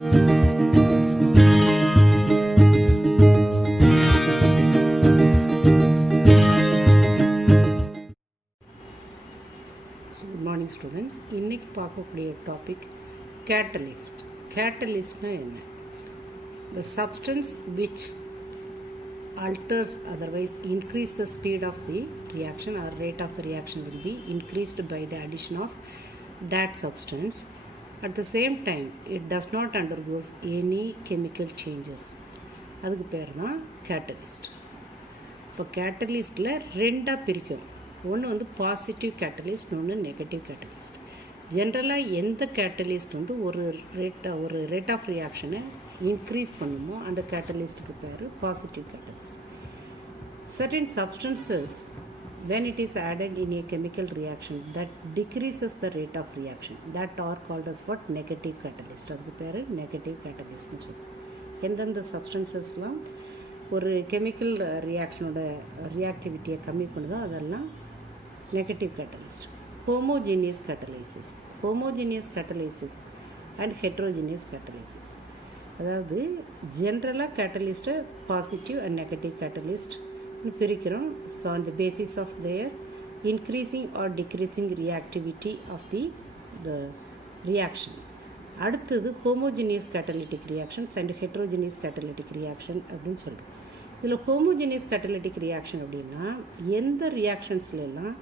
Good morning students. இன்னைக்கு பார்க்கக்கூடிய topic catalyst. Catalystனா என்ன? The substance which alters otherwise increase the speed of the reaction or rate of the reaction will be increased by the addition of that substance. At the same time, it does not undergoes any chemical changes. அதுக்கு பேர் தான் catalyst. இப்போ கேட்டலிஸ்ட்டில் ரெண்டாக பிரிக்கும். ஒன்று வந்து positive catalyst, ஒன்று negative catalyst. ஜென்ரலாக எந்த கேட்டலிஸ்ட் வந்து ஒரு ரேட் ஆஃப் ரியாக்ஷனை இன்க்ரீஸ் பண்ணுமோ அந்த கேட்டலிஸ்ட்டுக்கு பேர் positive catalyst. Certain substances when it is added in a chemical reaction that decreases the rate of reaction, that are called as what? Negative catalyst. அதுக்கு பேர் நெகட்டிவ் கேட்டலிஸ்ட்னு சொல்லுவோம். எந்தெந்த சப்ஸ்டன்சஸ்லாம் ஒரு கெமிக்கல் ரியாக்ஷனோட ரியாக்டிவிட்டியை கம்மி பண்ணுதோ அதெல்லாம் negative catalyst. Homogeneous catalysis and heterogeneous catalysis. அதாவது ஜென்ரலாக கேட்டலிஸ்ட்டை பாசிட்டிவ் அண்ட் நெகட்டிவ் கேட்டலிஸ்ட்னு பிரிக்கிறோம். So on the basis of their increasing or decreasing reactivity of the reaction. அடுத்தது homogeneous catalytic reactions and heterogeneous catalytic reaction அப்படின்னு சொல்கிறோம். இதில் ஹோமோஜீனியஸ் கேட்டலிட்டிக் ரியாக்ஷன் அப்படின்னா எந்த ரியாக்ஷன்ஸ்லாம்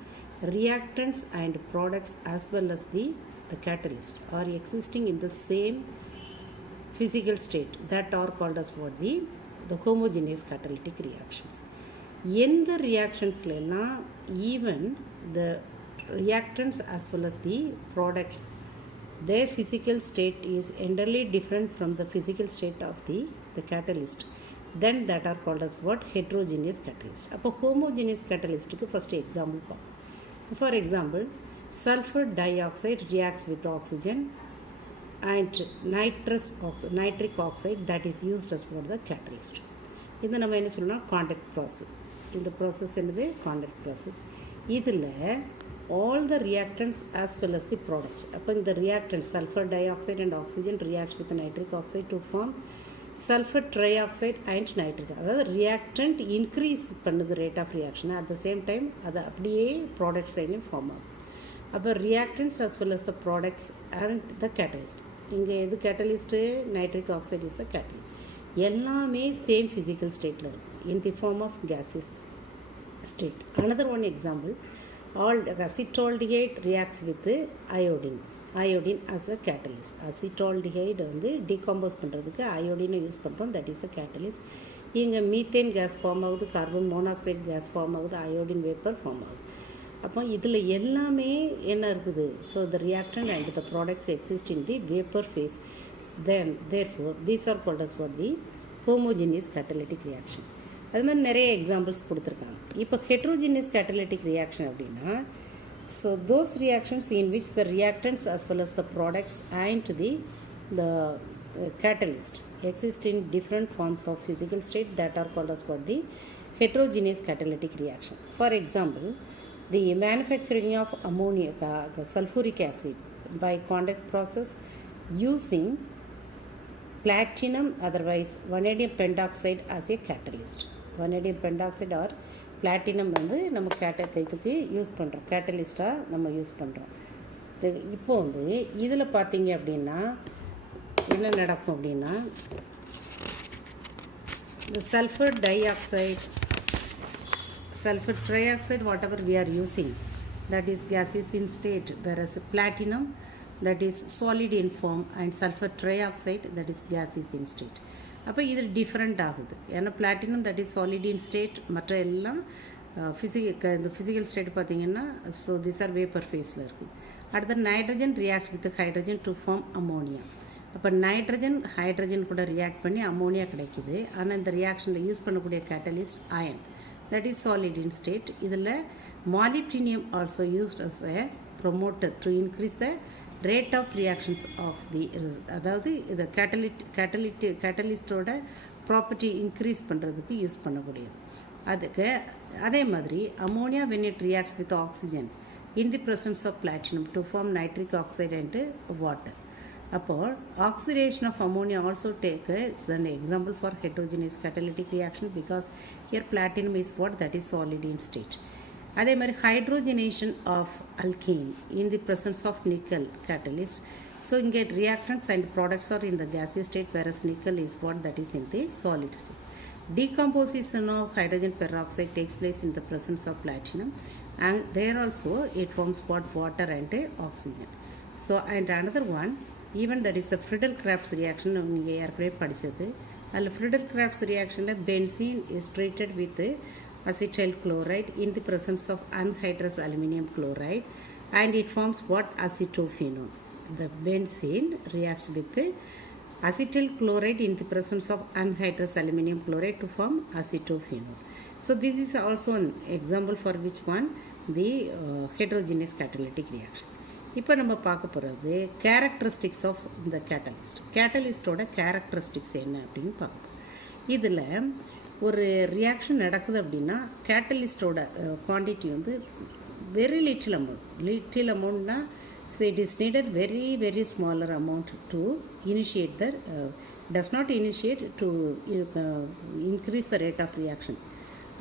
reactants and products as well as the catalyst are existing in the same physical state, that are called as what? The homogeneous catalytic reactions. எந்த ரியாக்ஷன்ஸ்லாம் even the reactants as well as the products, their physical state is entirely different from the physical state of the catalyst, then that are called as what? Heterogeneous catalyst. அப்போ homogeneous catalystக்கு first example பார்ப்போம். For example, sulfur dioxide reacts with oxygen and nitric oxide that is used as for the catalyst. இதை நம்ம என்ன சொல்லலாம்? Contact process. இந்த process என்னது? Contact process. இதில் all the reactants as well as the products. அப்போ இந்த reactants sulfur dioxide and oxygen reacts with nitric oxide to form sulfur trioxide and nitric. அதாவது ரியாக்டன்ட் இன்க்ரீஸ் பண்ணுது rate of reaction, at the same time அது அப்படியே product சைட்லையும் form ஆகும். அப்போ reactants as well as the products and the catalyst. இங்கே எது catalyst? Nitric oxide is the catalyst. எல்லாமே சேம் ஃபிசிக்கல் ஸ்டேட்டில் இருக்கும், in the form of gases state. Another one example, all acetaldehyde reacts with iodine as a catalyst. Acetaldehyde வந்து decompose பண்ணுறதுக்கு அயோடினை use பண்ணுறோம், that is a catalyst. இங்கே methane gas form ஆகுது, carbon monoxide gas form ஆகுது, iodine vapour form ஆகுது. அப்போ இதில் எல்லாமே என்ன இருக்குது? So the reactant and the products exist in the vapour phase. Therefore these are called as for the homogeneous catalytic reaction. அது மாதிரி நிறைய எக்ஸாம்பிள்ஸ் கொடுத்துருக்காங்க. இப்போ ஹெட்ரோஜீனியஸ் கேட்டலிட்டிக் ரியாக்ஷன் அப்படின்னா, so those reactions in which the reactants as well as the products and the catalyst exist in different forms of physical state, that are called as for the heterogeneous catalytic reaction. For example, the manufacturing of ammonia sulfuric acid by contact process using platinum, otherwise vanadium pentoxide as a catalyst. Vanadium pentoxide or platinum வந்து நம்ம இதுக்கு use பண்ணுறோம், கேட்டலிஸ்ட்டாக நம்ம use பண்ணுறோம். இப்போ வந்து இதில் பார்த்தீங்க அப்படின்னா என்ன நடக்கும் அப்படின்னா, இந்த sulphur trioxide whatever we are using, that is gaseous in state, whereas platinum that is solid in form and sulfur trioxide that is gaseous in state. அப்போ இது டிஃப்ரெண்ட் ஆகுது. ஏன்னா platinum that is solid in state, மற்ற எல்லாம் இந்த physical state பார்த்தீங்கன்னா so this are vapour ஃபேஸில் இருக்குது. அடுத்த nitrogen react with hydrogen to form ammonia. அப்போ ஹைட்ரஜன் கூட ரியாக்ட் பண்ணி அமோனியா கிடைக்குது. ஆனால் இந்த ரியாக்ஷனில் யூஸ் பண்ணக்கூடிய catalyst iron, that is solid in state. இதில் molybdenum also used as a promoter to increase the rate of reactions of the, அதாவது இதை கேட்டலிஸ்டோட ப்ராப்பர்ட்டி இன்க்ரீஸ் பண்ணுறதுக்கு யூஸ் பண்ணக்கூடியது. அதுக்கு அதே மாதிரி ammonia when it reacts with oxygen in the presence of platinum to form nitric oxide and water. அப்போ oxidation of ammonia also take an example for heterogeneous catalytic reaction because here platinum is what that is solid in state. அதே மாதிரி hydrogenation of alkane in the presence of nickel catalyst. So இங்கே reactants and products are in the gaseous state whereas nickel is what that is in the solid state. Decomposition of hydrogen peroxide takes place in the presence of platinum and there also it forms what water and oxygen. So and another one even that is the Friedel-Crafts reaction நீங்கள் ஏற்கனவே படித்தது. அதில் Friedel-Crafts reactionல benzene is treated with acetyl chloride in the presence of anhydrous aluminum chloride and it forms what acetophenone. The benzene reacts with acetyl chloride in the presence of anhydrous aluminum chloride to form acetophenone. So this is also an example for which one the heterogeneous catalytic reaction. இப்போ நம்ம பார்க்க போகிறது characteristics of இந்த கேட்டலிஸ்டோட characteristics என்ன அப்படின்னு பார்க்கணும். இதில் ஒரு ரியாக்ஷன் நடக்குது அப்படின்னா கேட்டலிஸ்டோட குவான்டிட்டி வந்து வெரி லிட்டில் அமௌண்ட்னா so it is needed very very smaller amount to initiate the does not initiate to increase the rate of reaction.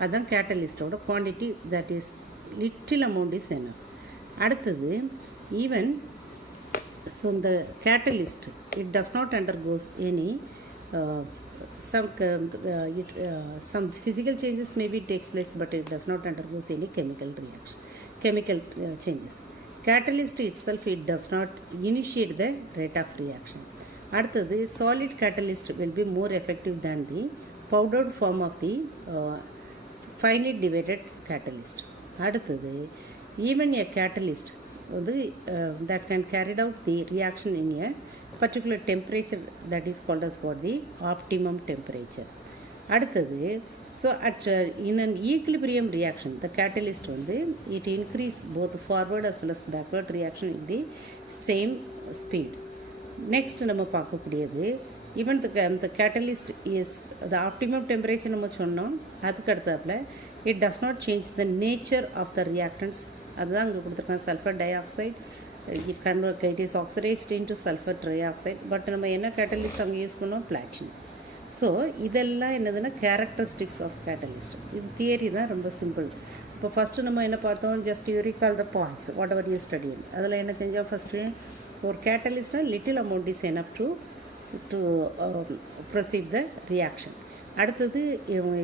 அதுதான் கேட்டலிஸ்டோட quantity that is little amount is என்ன. அடுத்தது even so the catalyst it does not undergoes any some physical changes maybe takes place but it does not undergoes any chemical changes. Catalyst itself it does not initiate the rate of reaction. அடுத்தது solid catalyst will be more effective than the powdered form of the finely divided catalyst. அடுத்தது even a catalyst that can carry out the reaction in a particular temperature that is called as for the optimum temperature. அடுத்தது so at in an equilibrium reaction the catalyst வந்து it increase both forward as well as backward reaction in the same speed. Next நம்ம பார்க்கக்கூடியது even the catalyst is the optimum temperature நம்ம சொன்னோம். அதுக்கு அடுத்தாப்புல it does not change the nature of the reactants. அதுதான் இங்கே கொடுத்துருக்காங்க sulphur di oxide it is oxidised into sulphur try oxide. But நம்ம என்ன கேட்டலிஸ்ட் அங்கே யூஸ் பண்ணோம் பிளாட்டினம். ஸோ இதெல்லாம் என்னதுன்னா கேரக்டரிஸ்டிக்ஸ் ஆஃப் கேட்டலிஸ்ட். இது தியரி தான் ரொம்ப சிம்பிள். இப்போ ஃபஸ்ட்டு நம்ம என்ன பார்த்தோம் just you recall the points whatever you study. அதில் என்ன செஞ்சோம் ஃபஸ்ட்டு ஒரு கேட்டலிஸ்ட்னா little amount is enough to proceed the reaction. அடுத்தது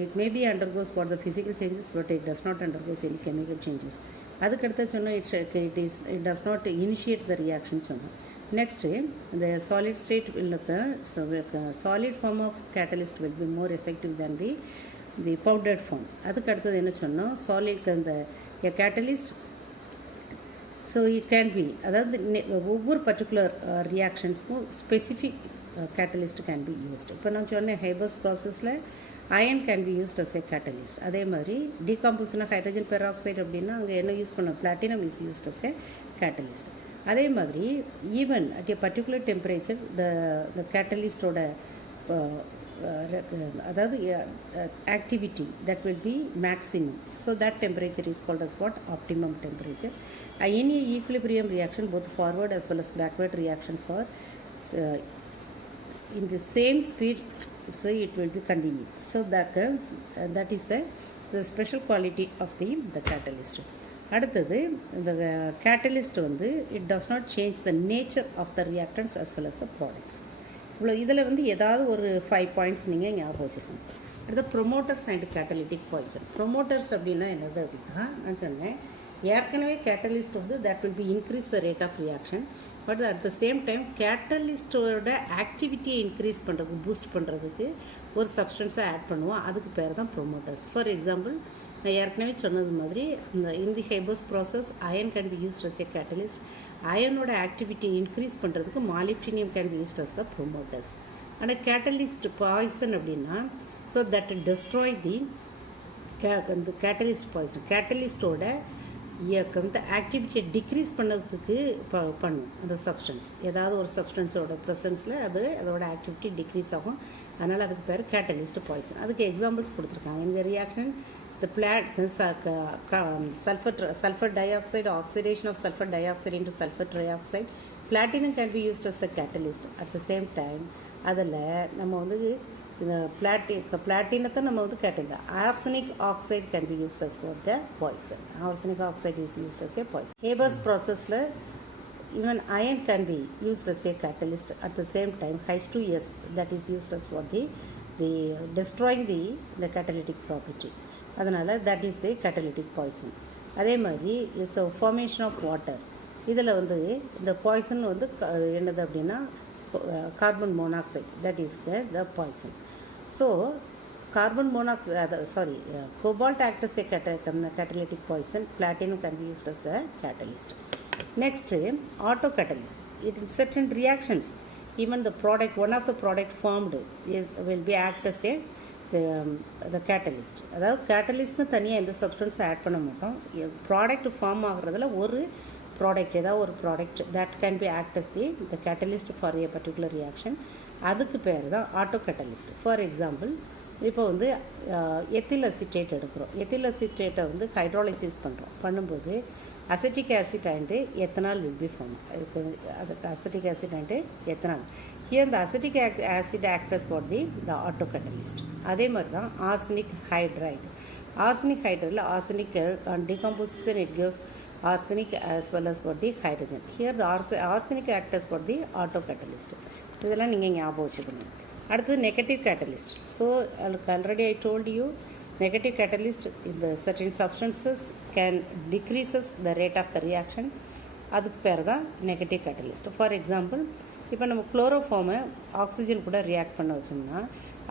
it maybe undergoes for the physical changes but it does not undergoes any chemical changes. அதுக்கடுத்து சொன்னோம் it does not initiate the reaction சொன்னோம். Next இந்த solid state solid form of catalyst will be more effective than the powdered form. அதுக்கு அடுத்தது என்ன சொன்னோம் solid இந்த catalyst so it can be அதாவது ஒவ்வொரு பர்டிகுலர் ரியாக்ஷன்ஸ்க்கும் specific catalyst can be used. இப்போ நான் சொன்னேன் ஹைபர்ஸ் ப்ராசஸில் iron can be used as a catalyst. அதே மாதிரி டீகாம்போசிஷன் ஹைட்ரஜன் பெராக்சைடு அப்படின்னா அங்கே என்ன யூஸ் பண்ணோம் platinum is used as a catalyst. அதே மாதிரி even at a particular temperature the கேட்டலிஸ்டோட அதாவது activity that will be maximum. So that temperature is called as what optimum temperature. In a equilibrium reaction both forward as well as backward reactions are in the same speed, so it will be continued. So that is the special quality of the catalyst. அடுத்தது இந்த catalyst வந்து it does not change the nature of the reactants as well as the products. இவ்வளோ இதில் வந்து ஏதாவது ஒரு 5 points நீங்கள் ஞாபகம் வச்சுக்கணும். அடுத்த promoters and catalytic poison. Promoters அப்படின்னா என்னது அப்படின்னா நான் சொன்னேன் ஏற்கனவே கேட்டலிஸ்ட் வந்து that will be increase the rate of reaction. But at the same time கேட்டலிஸ்டோட ஆக்டிவிட்டியை இன்க்ரீஸ் பண்ணுறதுக்கு பூஸ்ட் பண்ணுறதுக்கு ஒரு சப்ஸ்டன்ஸை ஆட் பண்ணுவோம். அதுக்கு பேர் தான் ப்ரொமோட்டர்ஸ். ஃபார் எக்ஸாம்பிள் நான் ஏற்கனவே சொன்னது மாதிரி இந்த the Haber's process iron can be used as a catalyst. அயனோட ஆக்டிவிட்டியை இன்க்ரீஸ் பண்ணுறதுக்கு molybdenum can be used as the promoters. ஆனால் கேட்டலிஸ்ட் பாய்சன் அப்படின்னா so that destroy the catalyst poison கேட்டலிஸ்டோட இந்த ஆக்டிவிட்டியை டிக்ரீஸ் பண்ணதுக்கு பண்ணும் அந்த சப்ஸ்டன்ஸ். ஏதாவது ஒரு சப்ஸ்டன்ஸோட ப்ரெசன்ஸில் அதோட ஆக்டிவிட்டி டிக்ரீஸ் ஆகும். அதனால் அதுக்கு பேர் கேட்டலிஸ்ட் பாய்சன். அதுக்கு எக்ஸாம்பிள்ஸ் கொடுத்துருக்காங்க. இந்த reaction the sulfur dioxide, oxidation of sulfur dioxide into sulfur trioxide platinum can be used as the catalyst at the same time அதில் நம்ம வந்து இந்த பிளாட்டினத்தை நம்ம வந்து கேட்டிருந்தோம். Arsenic oxide can be used as for the poison. Arsenic oxide is used as a poison. Haber's ப்ராசஸில் even iron can be used as a catalyst. At the same time H2S that is used as for the destroying the catalytic property. அதனால் that is the catalytic poison. அதே மாதிரி it's formation of water. இதில் வந்து இந்த poison வந்து என்னது அப்படின்னா carbon monoxide, that is the poison. So carbon monoxide cobalt acts as a catalytic poison. Platinum can be used as a catalyst. Next, autocatalyst. It in certain reactions, even the product, one of the product formed will be act as the catalyst. அதாவது கேட்டலிஸ்ட்னு தனியாக எந்த சப்ஸ்டன்ஸும் add பண்ண மாட்டோம். Product form ஆகுறதுல ஒரு product, ஏதாவது ஒரு product that can be act as the catalyst for a particular reaction. அதுக்கு பேர் தான் ஆட்டோ கேட்டலிஸ்ட். ஃபார் எக்ஸாம்பிள், இப்போ வந்து எத்தில் அசிட்டேட் எடுக்கிறோம். எத்தில் அசிட்டேட்டை வந்து ஹைட்ராலிசிஸ் பண்ணும்போது acetic acid and ethanol will be form. அதுக்கு acetic acid and ethanol. Here the acetic acid acts as for the autocatalyst. அதே மாதிரி தான் ஆர்சனிக் ஹைட்ரைடு. ஆர்சனிக் ஹைட்ரைடில் arsenic decomposition it gives arsenic as well as for the hydrogen. Here the arsenic acts as for the autocatalyst. இதெல்லாம் நீங்கள் ஞாபகம் வச்சுக்கணும். அடுத்தது negative catalyst. So already I told you negative catalyst in the certain substances can decreases the rate of the reaction. அதுக்கு பேர் தான் negative catalyst. For example, இப்போ நம்ம குளோரோஃபார்மை ஆக்சிஜன் கூட ரியாக்ட் பண்ண வச்சோம்னா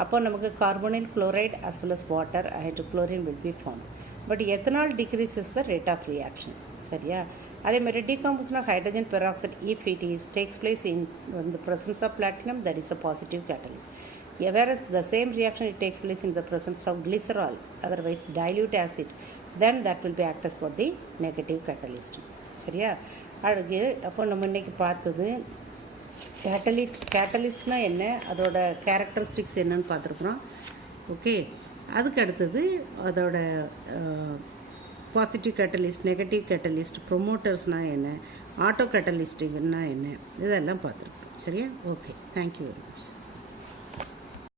அப்போ நமக்கு carbonyl chloride as well as water hydrochlorine will be formed. But ethanol decreases the rate of reaction. சரியா? அதே மாதிரி decomposition of hydrogen peroxide if it takes place in the presence of platinum, that is a positive catalyst. Whereas the same reaction it takes place in the presence of glycerol, otherwise dilute acid, then that will be act as for the negative catalyst. சரியா? அதுக்கு அப்போ நம்ம இன்றைக்கி பார்த்தது கேட்டலிஸ்ட்னா என்ன, அதோட characteristics என்னன்னு பார்த்துருக்குறோம். ஓகே, அதுக்கு அடுத்தது அதோட பாசிட்டிவ் கேட்டலிஸ்ட், நெகட்டிவ் கேட்டலிஸ்ட், ப்ரொமோட்டர்ஸ்னால் என்ன, ஆட்டோ கேட்டலிஸ்டிங்னா என்ன, இதெல்லாம் பார்த்துருக்கோம். சரியா? Okay, thank you very much.